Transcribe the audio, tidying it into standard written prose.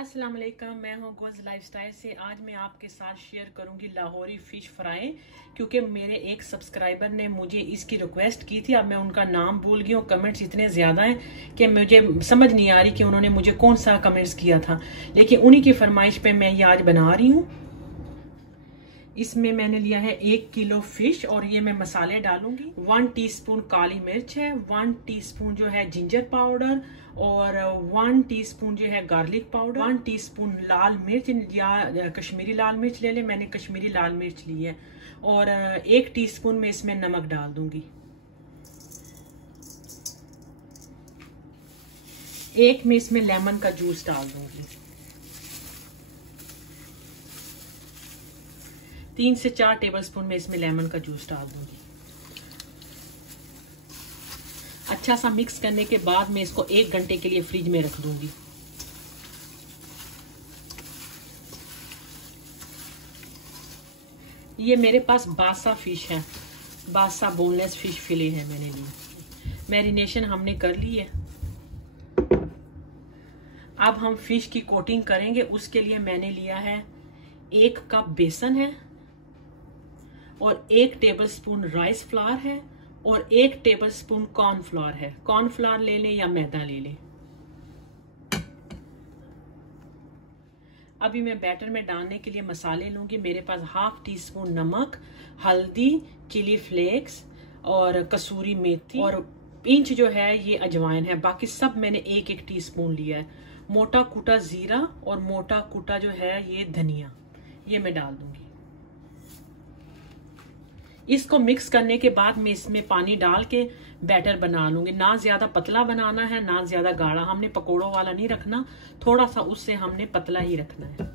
अस्सलाम वालेकुम, मैं हूँ गुल्स लाइफस्टाइल से। आज मैं आपके साथ शेयर करूंगी लाहौरी फ़िश फ्राई, क्योंकि मेरे एक सब्सक्राइबर ने मुझे इसकी रिक्वेस्ट की थी। अब मैं उनका नाम भूल गई हूँ, कमेंट्स इतने ज़्यादा हैं कि मुझे समझ नहीं आ रही कि उन्होंने मुझे कौन सा कमेंट्स किया था, लेकिन उन्हीं की फरमाइश पे मैं ये आज बना रही हूँ। इसमें मैंने लिया है 1 किलो फिश और ये मैं मसाले डालूंगी। 1 टीस्पून काली मिर्च है, 1 टीस्पून जो है जिंजर पाउडर और 1 टीस्पून जो है गार्लिक पाउडर, 1 टीस्पून लाल मिर्च या कश्मीरी लाल मिर्च ले लें, मैंने कश्मीरी लाल मिर्च ली है, और 1 टीस्पून में इसमें नमक डाल दूंगी। एक में इसमें लेमन का जूस डाल दूंगी। 3 से 4 टेबलस्पून में इसमें लेमन का जूस डाल दूंगी। अच्छा सा मिक्स करने के बाद मैं इसको 1 घंटे के लिए फ्रिज में रख दूंगी। ये मेरे पास बासा फिश है, बासा बोनलेस फिश फिले है मैंने ली। मैरिनेशन हमने कर ली है। अब हम फिश की कोटिंग करेंगे। उसके लिए मैंने लिया है 1 कप बेसन है और 1 टेबलस्पून राइस फ्लावर है और 1 टेबलस्पून कॉर्नफ्लावर है। कॉर्नफ्लावर ले लें या मैदा ले लें। अभी मैं बैटर में डालने के लिए मसाले लूंगी। मेरे पास 1/2 टीस्पून नमक, हल्दी, चिली फ्लेक्स और कसूरी मेथी और इंच जो है ये अजवाइन है। बाकी सब मैंने 1-1 टीस्पून लिया है। मोटा कूटा जीरा और मोटा कूटा जो है ये धनिया, ये मैं डाल दूंगी। इसको मिक्स करने के बाद मैं इसमें पानी डाल के बैटर बना लूंगी। ना ज्यादा पतला बनाना है ना ज्यादा गाढ़ा, हमने पकोड़ों वाला नहीं रखना, थोड़ा सा उससे हमने पतला ही रखना है।